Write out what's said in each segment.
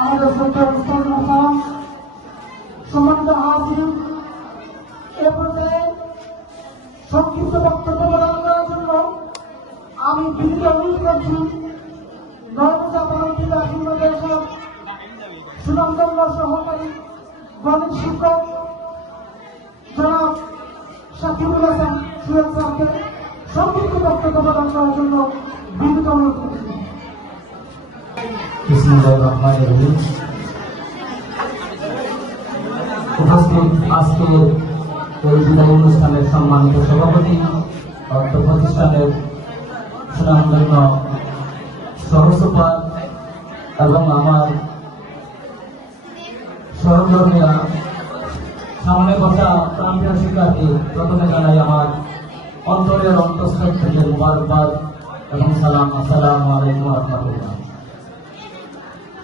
আমাদের শ্রদ্ধা মুস্তাফিজ হাসান সংক্ষিপ্ত বক্তব্য প্রদান করার জন্য আমি বিনীত অনুরোধ করছি নরমজা পালনটিলা হিন্দুদেশের সুনামদন্ড সহকারী গণিত শিক্ষক জনাব শাকিবুল হাসান সুয়েদ স্যারকে সংক্ষিপ্ত বক্তব্য প্রদান করার জন্য বিনীত অনুরোধ করছি। অনুষ্ঠানের সম্মানিত সভাপতি, অর্থ প্রতিষ্ঠানের সুনামধন্য সহসপাল এবং আমার সহকর্মীরা, সামনে বসা প্রান্তীয় শিক্ষার্থী, প্রথমে জানাই আমার অন্তরের অন্তঃস্থল থেকে মুবারকবাদ এবং সালাম, আসসালামু আলাইকুম রহমতুল্লাহ।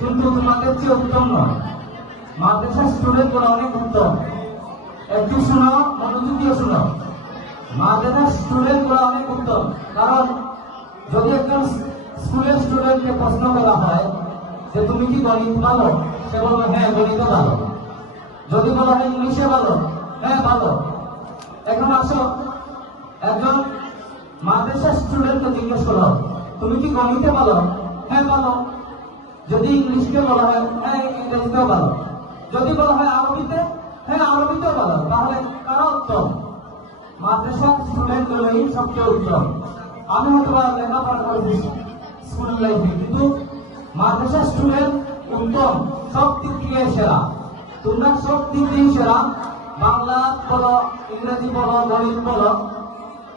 কিন্তু তোমাদের চেয়ে উত্তম নয়। মাদ্রাসার স্টুডেন্টগুলো অনেক উত্তম। একটু শোনো মনোযোগ দিয়ে শোনো মাদ্রাসার স্টুডেন্টগুলো অনেক উত্তম। কারণ যদি একজন স্কুলের স্টুডেন্টকে প্রশ্ন করা হয় যে, তুমি কি গণিত ভালো? সে বলবে হ্যাঁ গণিতে ভালো। যদি বলা হয় ইংলিশে ভালো? হ্যাঁ ভালো। এখন আসো। একজন মাদ্রাসার স্টুডেন্টকে জিজ্ঞেস করো, তুমি কি গণিতে ভালো? হ্যাঁ ভালো। যদি ইংলিশকে বলা হয় হ্যাঁ ইংরেজিতেও ভালো যদি বলা হয় আরবিতে হ্যাঁ আরবিতেও ভালো তাহলে কারা উত্তম? মাদ্রাসার স্টুডেন্ট গুলোই সবচেয়ে উত্তম। আমি হয়তো লেখাপড়া করেছি স্কুল লাইফে কিন্তু মাদ্রাসার স্টুডেন্ট উত্তম, সব দিক থেকে সেরা। তোমরা সব দিক দিয়ে সেরা। বাংলা বলো, ইংরেজি বলো, গণিত বলো,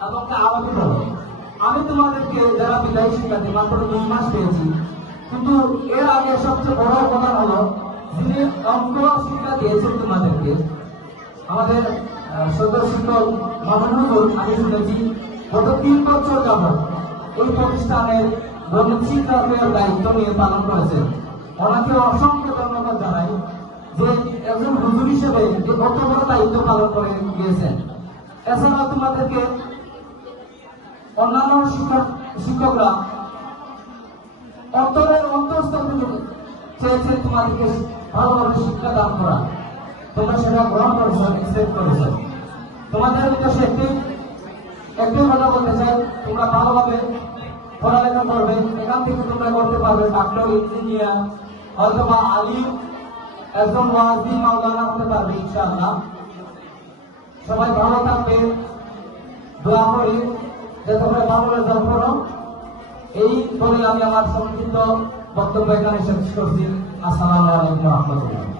এবং আরবি বলো। আমি তোমাদেরকে যারা বিদায় শিক্ষার্থী মাত্র দুই মাস পেয়েছি কিন্তু এর আগে সবচেয়ে বড় কথা হলো, যিনি অঙ্ক শিক্ষা দিয়েছেন তোমাদেরকে। আমাদের আমি শুনেছি, গত তিন বছর যাবৎ এই প্রতিষ্ঠানের শিক্ষকের দায়িত্ব নিয়ে পালন করেছেন। ওনাকে অসংখ্য ধন্যবাদ জানাই যে একজন হুজুর হিসেবে যে কত বড় দায়িত্ব পালন করে গিয়েছেন। এছাড়া তোমাদেরকে অন্যান্য শিক্ষক শিক্ষকরা থেকে চেয়েছে তোমাদেরকে ভালোভাবে শিক্ষা দান করা। তোমরা সেটা গ্রহণ করেছ একসেপ্ট করেছ। তোমাদের উদ্দেশ্যে একটি একটি কথা বলতে চাই, তোমরা ভালোভাবে পড়ালেখা করবে, এখান থেকে তোমরা করতে পারবে ডাক্তার ইঞ্জিনিয়ার অথবা আলিম একজন ওয়াজি, মাওলানা হতে পারবে, ইনশাআল্লাহ। সবাই ভালো থাকবে, দোয়া করি যে তোমরা ভালো রেজাল্ট করো এই বলে আমি আমার সংক্ষিপ্ত বক্তব্য এখানে শেষ করছি। আসসালামু আলাইকুম রহমতুল্লাহ।